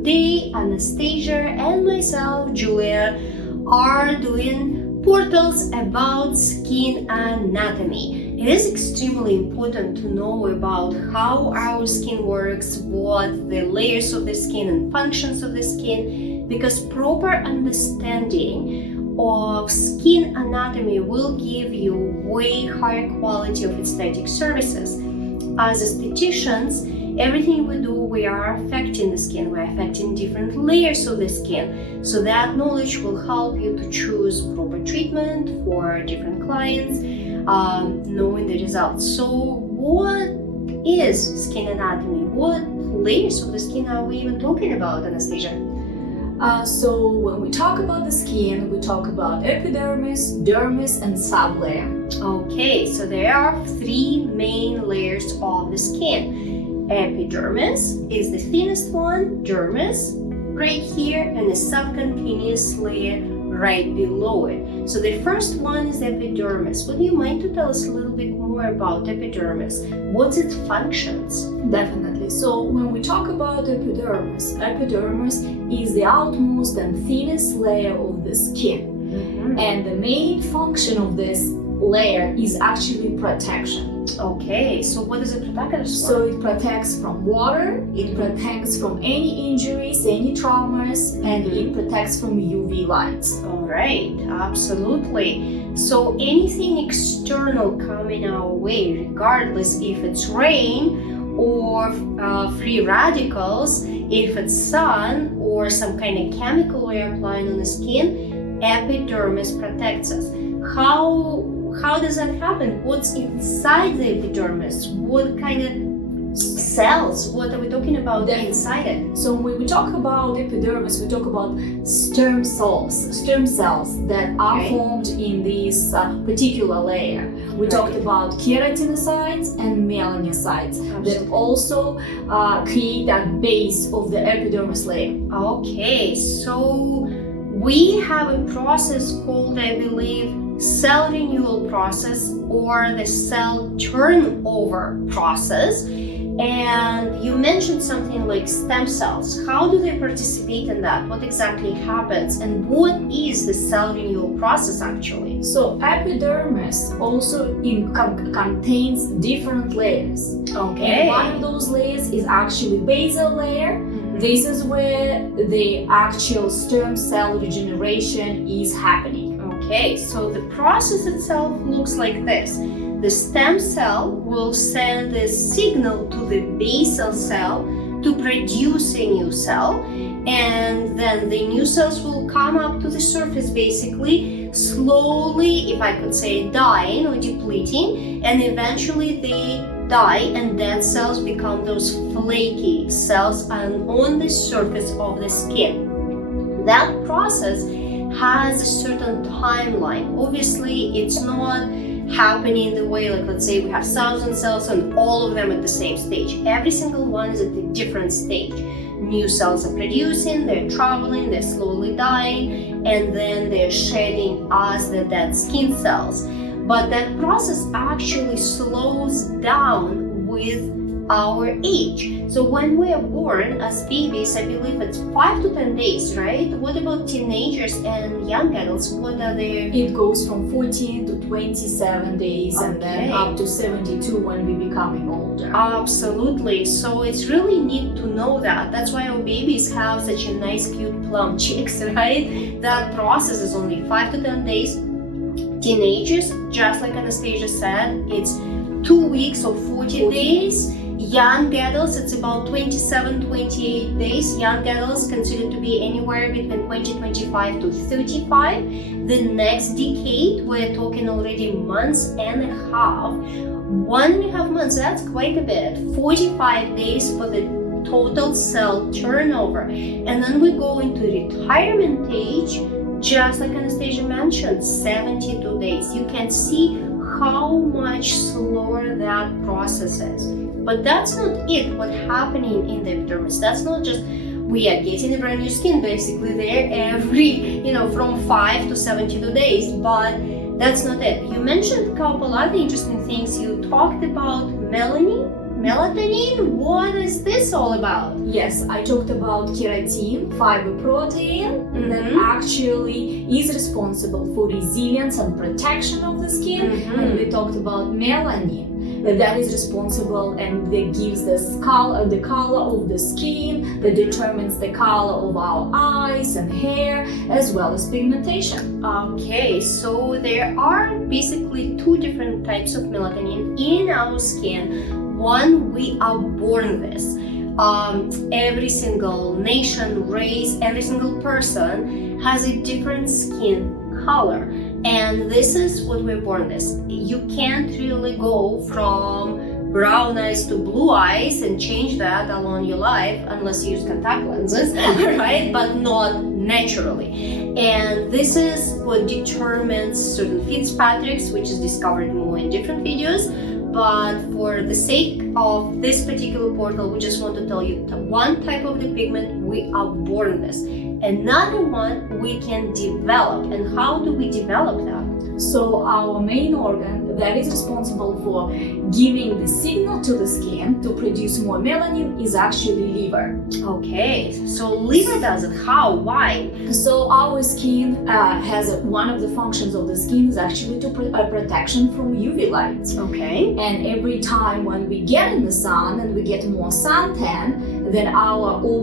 today Anastasia and myself, Julia, are doing portals about skin anatomy. It is extremely important to know about how our skin works, what the layers of the skin and functions of the skin, because proper understanding of skin anatomy will give you way higher quality of aesthetic services. As aestheticians, everything we do, we are affecting the skin, we're affecting different layers of the skin. So that knowledge will help you to choose proper treatment for different clients, knowing the results. So what is skin anatomy? What layers of the skin are we even talking about, Anastasia? So when we talk about the skin, we talk about epidermis, dermis, and sublayer. Okay, so there are three main layers of the skin. Epidermis is the thinnest one, dermis right here, and the subcutaneous layer right below it. So the first one is epidermis. Would you mind to tell us a little bit more about epidermis? What's its functions? Definitely. So when we talk about epidermis is the outermost and thinnest layer of the skin. And the main function of this layer is actually protection. Okay, so what does it protect us from? So it protects from water, it protects from any injuries, any traumas, and it protects from UV lights. All right, absolutely. So anything external coming our way, regardless if it's rain or free radicals, if it's sun or some kind of chemical we're applying on the skin, epidermis protects us. How does that happen? What's inside the epidermis? What kind of cells? What are we talking about inside it? So when we talk about epidermis, we talk about stem cells that are formed in this particular layer. We talked about keratinocytes and melanocytes that also create that base of the epidermis layer. Okay, so we have a process called, I believe, cell renewal process or the cell turnover process. And you mentioned something like stem cells. How do they participate in that? What exactly happens? And what is the cell renewal process actually? So epidermis also contains different layers. Okay. And one of those layers is actually basal layer. This is where the actual stem cell regeneration is happening. Okay, so the process itself looks like this. The stem cell will send a signal to the basal cell to produce a new cell, and then the new cells will come up to the surface basically, slowly, if I could say, dying or depleting, and eventually they die and dead cells become those flaky cells on the surface of the skin. That process has a certain timeline. Obviously, it's not happening the way, like let's say we have 1,000 cells and all of them at the same stage. Every single one is at a different stage. New cells are producing, they're traveling, they're slowly dying, and then they're shedding as the dead skin cells. But that process actually slows down with our age. So when we are born as babies, I believe it's 5 to 10 days, right? What about teenagers and young adults? What are their... It goes from 14 to 27 days and then up to 72 when we becoming older. Absolutely. So it's really neat to know that. That's why our babies have such a nice, cute, plump cheeks, right? That process is only 5 to 10 days. Teenagers, just like Anastasia said, it's 2 weeks or 40 days. Young adults, it's about 27, 28 days. Young adults considered to be anywhere between 25 to 35. The next decade, we're talking already months and a half. 1.5 months, that's quite a bit. 45 days for the total cell turnover. And then we go into retirement age, just like Anastasia mentioned, 72 days. You can see how much slower that process is. But that's not it, what's happening in the epidermis. That's not just we are getting a brand new skin basically there every, from 5 to 72 days, but that's not it. You mentioned a couple other interesting things. You talked about melanin, Melatonin, what is this all about? Yes, I talked about keratin, fiber protein, that Mhm. actually is responsible for resilience and protection of the skin. Mhm. And we talked about melanin, that is responsible and that gives the color of the skin, that determines the color of our eyes and hair, as well as pigmentation. Okay, so there are basically two different types of melatonin in our skin. One, we are born with. Every single nation, race, every single person has a different skin color, and this is what we're born with. You can't really go from brown eyes to blue eyes and change that along your life unless you use contact lenses, right? But not naturally. And this is what determines certain Fitzpatricks, which is discovered more in different videos. But for the sake of this particular portal, we just want to tell you that one type of the pigment we are born with. Another one we can develop. And how do we develop that? So our main organ that is responsible for giving the signal to the skin to produce more melanin is actually liver. Okay, so liver does it. How? Why? So our skin has one of the functions of the skin is actually to protection from UV light. Okay. And every time when we get in the sun and we get more suntan, then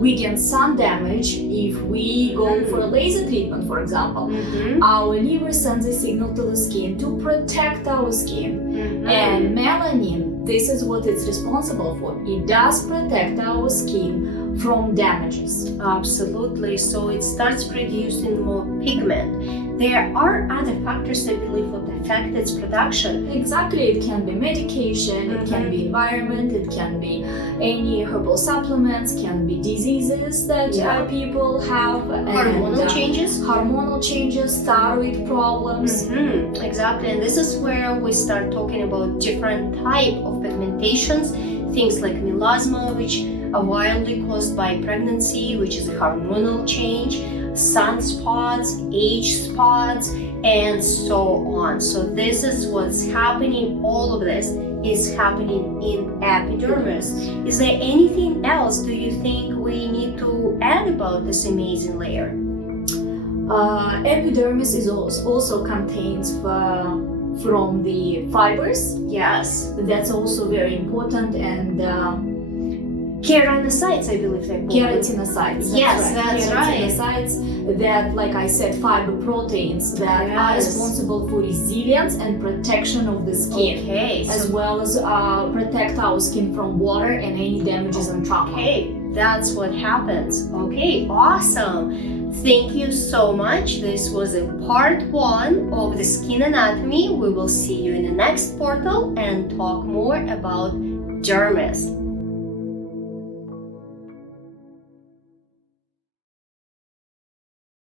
we get sun damage if we go for a laser treatment, for example. Mm-hmm. Our liver sends a signal to the skin to protect our skin. Mm-hmm. And melanin, this is what it's responsible for. It does protect our skin from damages. Absolutely. So it starts producing more pigment. There are other factors, I believe, that affect its production. Exactly, it can be medication, it can be environment, it can be any herbal supplements, can be diseases that people have. Hormonal changes. Hormonal changes, thyroid problems. Mm-hmm. Exactly. And this is where we start talking about different type of pigmentations, things like melasma, which are wildly caused by pregnancy, which is a hormonal change, sunspots, age spots, and so on. So this is what's happening. All of this is happening in epidermis. Is there anything else do you think we need to add about this amazing layer? Epidermis is also contains from the fibers. Yes. That's also very important, and keratinocytes, I believe they're called. Keratinocytes. That's right. Keratinocytes that, like I said, fiber proteins that are responsible for resilience and protection of the skin. Okay. As well as protect our skin from water and any damages and trauma. Okay, that's what happens. Okay, awesome. Thank you so much. This was a part 1 of the skin anatomy. We will see you in the next portal and talk more about dermis.